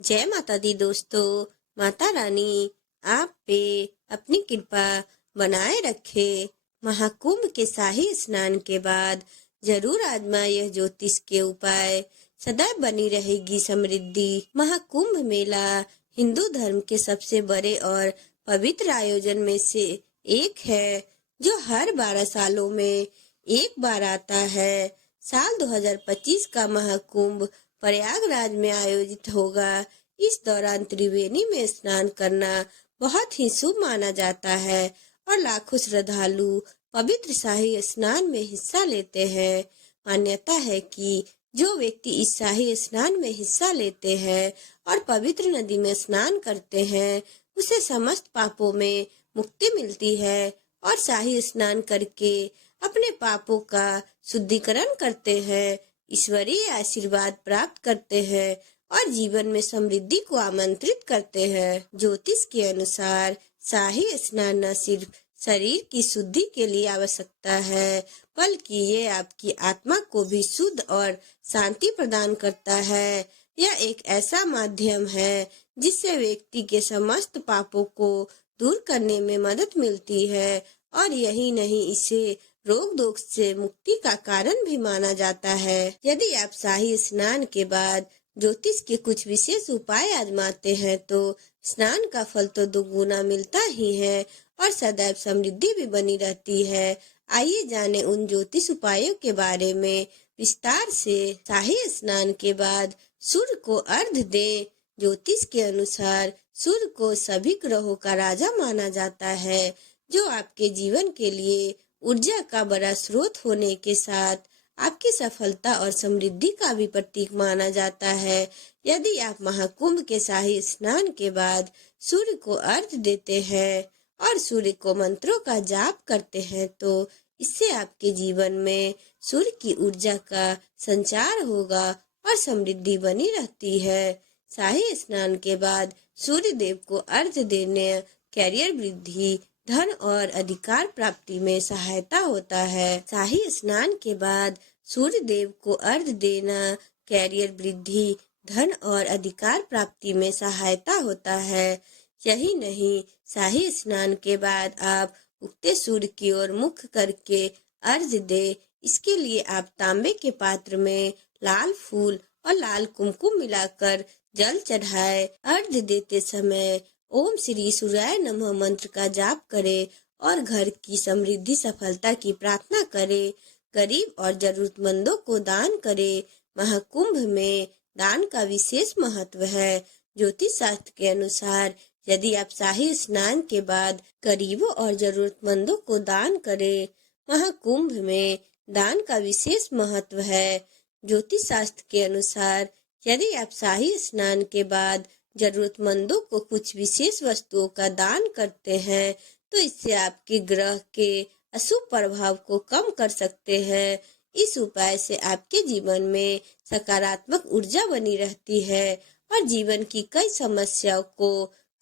जय माता दी दोस्तों। माता रानी आप पे अपनी कृपा बनाए रखे। महाकुंभ के शाही स्नान के बाद जरूर आजमा यह ज्योतिष के उपाय, सदैव बनी रहेगी समृद्धि। महाकुंभ मेला हिंदू धर्म के सबसे बड़े और पवित्र आयोजन में से एक है, जो हर 12 सालों में एक बार आता है। साल 2025 का महाकुंभ प्रयागराज में आयोजित होगा। इस दौरान त्रिवेणी में स्नान करना बहुत ही शुभ माना जाता है और लाखों श्रद्धालु पवित्र शाही स्नान में हिस्सा लेते हैं। मान्यता है कि जो व्यक्ति इस शाही स्नान में हिस्सा लेते हैं और पवित्र नदी में स्नान करते हैं, उसे समस्त पापों में मुक्ति मिलती है और शाही स्नान करके अपने पापों का शुद्धिकरण करते हैं, ईश्वरीय आशीर्वाद प्राप्त करते हैं और जीवन में समृद्धि को आमंत्रित करते हैं। ज्योतिष के अनुसार शाही स्नान न सिर्फ शरीर की शुद्धि के लिए आवश्यकता है, बल्कि ये आपकी आत्मा को भी शुद्ध और शांति प्रदान करता है। यह एक ऐसा माध्यम है जिससे व्यक्ति के समस्त पापों को दूर करने में मदद मिलती है और यही नहीं, इसे रोग दोष से मुक्ति का कारण भी माना जाता है। यदि आप शाही स्नान के बाद ज्योतिष के कुछ विशेष उपाय आजमाते हैं तो स्नान का फल तो दुगुना मिलता ही है और सदैव समृद्धि भी बनी रहती है। आइए जाने उन ज्योतिष उपायों के बारे में विस्तार से। शाही स्नान के बाद सूर्य को अर्घ्य दें। ज्योतिष के अनुसार सूर्य को सभी ग्रहों का राजा माना जाता है, जो आपके जीवन के लिए ऊर्जा का बड़ा स्रोत होने के साथ आपकी सफलता और समृद्धि का भी प्रतीक माना जाता है। यदि आप महाकुंभ के शाही स्नान के बाद सूर्य को अर्घ्य देते हैं और सूर्य को मंत्रों का जाप करते हैं, तो इससे आपके जीवन में सूर्य की ऊर्जा का संचार होगा और समृद्धि बनी रहती है। शाही स्नान के बाद सूर्य देव को अर्घ्य देने कैरियर वृद्धि, धन और अधिकार प्राप्ति में सहायता होता है। शाही स्नान के बाद सूर्य देव को अर्घ्य देना कैरियर वृद्धि, धन और अधिकार प्राप्ति में सहायता होता है। यही नहीं, शाही स्नान के बाद आप उगते सूर्य की ओर मुख करके अर्घ्य दे। इसके लिए आप तांबे के पात्र में लाल फूल और लाल कुमकुम मिलाकर जल चढ़ाए। अर्घ्य देते समय ओम श्री सूर्याय नमः मंत्र का जाप करें और घर की समृद्धि सफलता की प्रार्थना करें। गरीब और जरूरतमंदों को दान करें। महाकुंभ में दान का विशेष महत्व है। ज्योतिष शास्त्र के अनुसार यदि आप शाही स्नान के बाद गरीबों और जरूरतमंदों को दान करें, महाकुंभ में दान का विशेष महत्व है। ज्योतिष शास्त्र के अनुसार यदि आप शाही स्नान के बाद जरूरतमंदों को कुछ विशेष वस्तुओं का दान करते हैं, तो इससे आपके ग्रह के अशुभ प्रभाव को कम कर सकते हैं। इस उपाय से आपके जीवन में सकारात्मक ऊर्जा बनी रहती है और जीवन की कई समस्याओं को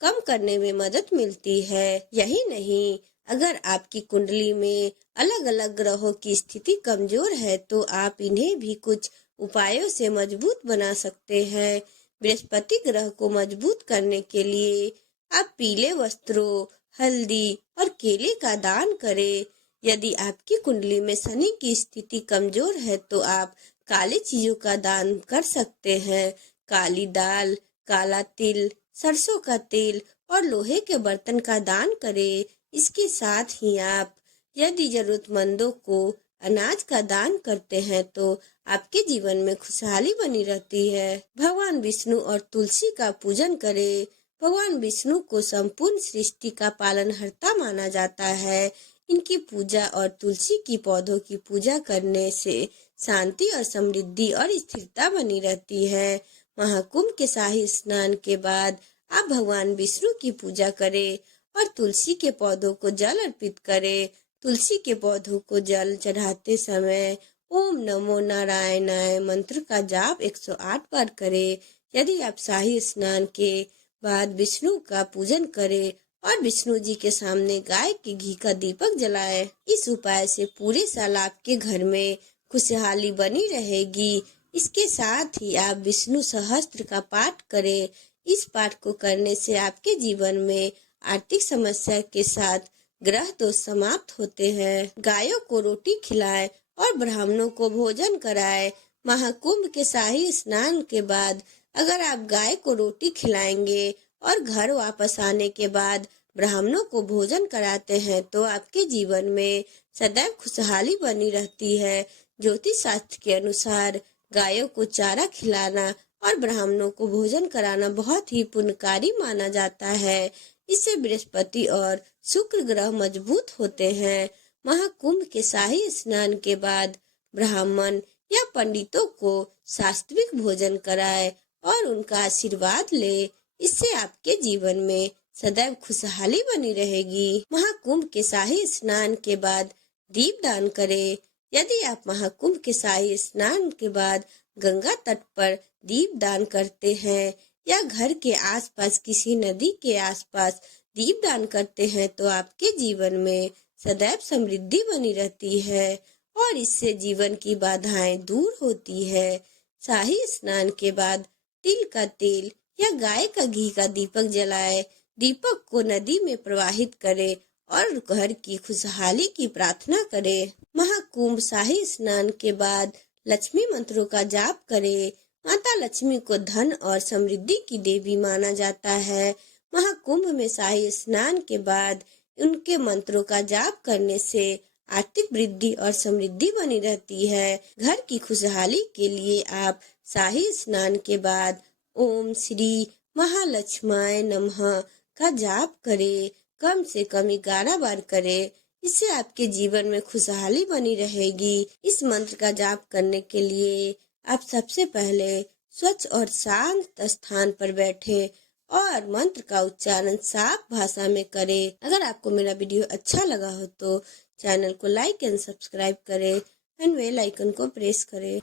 कम करने में मदद मिलती है। यही नहीं, अगर आपकी कुंडली में अलग अलग ग्रहों की स्थिति कमजोर है, तो आप इन्हें भी कुछ उपायों से मजबूत बना सकते हैं। बृहस्पति ग्रह को मजबूत करने के लिए आप पीले वस्त्रों, हल्दी और केले का दान करें। यदि आपकी कुंडली में शनि की स्थिति कमजोर है, तो आप काले चीजों का दान कर सकते हैं। काली दाल, काला तिल, सरसों का तेल और लोहे के बर्तन का दान करें। इसके साथ ही आप यदि जरूरतमंदों को अनाज का दान करते हैं, तो आपके जीवन में खुशहाली बनी रहती है। भगवान विष्णु और तुलसी का पूजन करें। भगवान विष्णु को संपूर्ण सृष्टि का पालनहर्ता माना जाता है। इनकी पूजा और तुलसी की पौधों की पूजा करने से शांति और समृद्धि और स्थिरता बनी रहती है। महाकुंभ के शाही स्नान के बाद आप भगवान विष्णु की पूजा करें और तुलसी के पौधों को जल अर्पित करें। तुलसी के पौधों को जल चढ़ाते समय ओम नमो नारायणाय मंत्र का जाप 108 बार करें। यदि आप शाही स्नान के बाद विष्णु का पूजन करें और विष्णु जी के सामने गाय के घी का दीपक जलाएं, इस उपाय से पूरे साल आपके घर में खुशहाली बनी रहेगी। इसके साथ ही आप विष्णु सहस्त्र का पाठ करें। इस पाठ को करने से आपके जीवन में आर्थिक समस्या के साथ ग्रह दोष समाप्त होते हैं। गायों को रोटी खिलाएं और ब्राह्मणों को भोजन कराएं। महाकुंभ के शाही स्नान के बाद अगर आप गाय को रोटी खिलाएंगे और घर वापस आने के बाद ब्राह्मणों को भोजन कराते हैं तो आपके जीवन में सदैव खुशहाली बनी रहती है। ज्योतिष शास्त्र के अनुसार गायों को चारा खिलाना और ब्राह्मणों को भोजन कराना बहुत ही पुण्यकारी माना जाता है। इससे बृहस्पति और शुक्र ग्रह मजबूत होते हैं। महाकुंभ के शाही स्नान के बाद ब्राह्मण या पंडितों को सात्विक भोजन कराए और उनका आशीर्वाद ले। इससे आपके जीवन में सदैव खुशहाली बनी रहेगी। महाकुंभ के शाही स्नान के बाद दीप दान करें। यदि आप महाकुंभ के शाही स्नान के बाद गंगा तट पर दीप दान करते हैं या घर के आसपास किसी नदी के आसपास दीप दान करते हैं तो आपके जीवन में सदैव समृद्धि बनी रहती है और इससे जीवन की बाधाएं दूर होती है। शाही स्नान के बाद तिल का तेल या गाय का घी का दीपक जलाए। दीपक को नदी में प्रवाहित करें और घर की खुशहाली की प्रार्थना करें। महाकुंभ शाही स्नान के बाद लक्ष्मी मंत्रों का जाप करें। माता लक्ष्मी को धन और समृद्धि की देवी माना जाता है। महाकुंभ में शाही स्नान के बाद उनके मंत्रों का जाप करने से आर्थिक वृद्धि और समृद्धि बनी रहती है। घर की खुशहाली के लिए आप शाही स्नान के बाद ओम श्री महालक्ष्माय नमः का जाप करें। कम से कम 11 बार करें। इससे आपके जीवन में खुशहाली बनी रहेगी। इस मंत्र का जाप करने के लिए आप सबसे पहले स्वच्छ और शांत स्थान पर बैठे और मंत्र का उच्चारण साफ भाषा में करें। अगर आपको मेरा वीडियो अच्छा लगा हो तो चैनल को लाइक एंड सब्सक्राइब करें एंड बेल आइकन को प्रेस करें।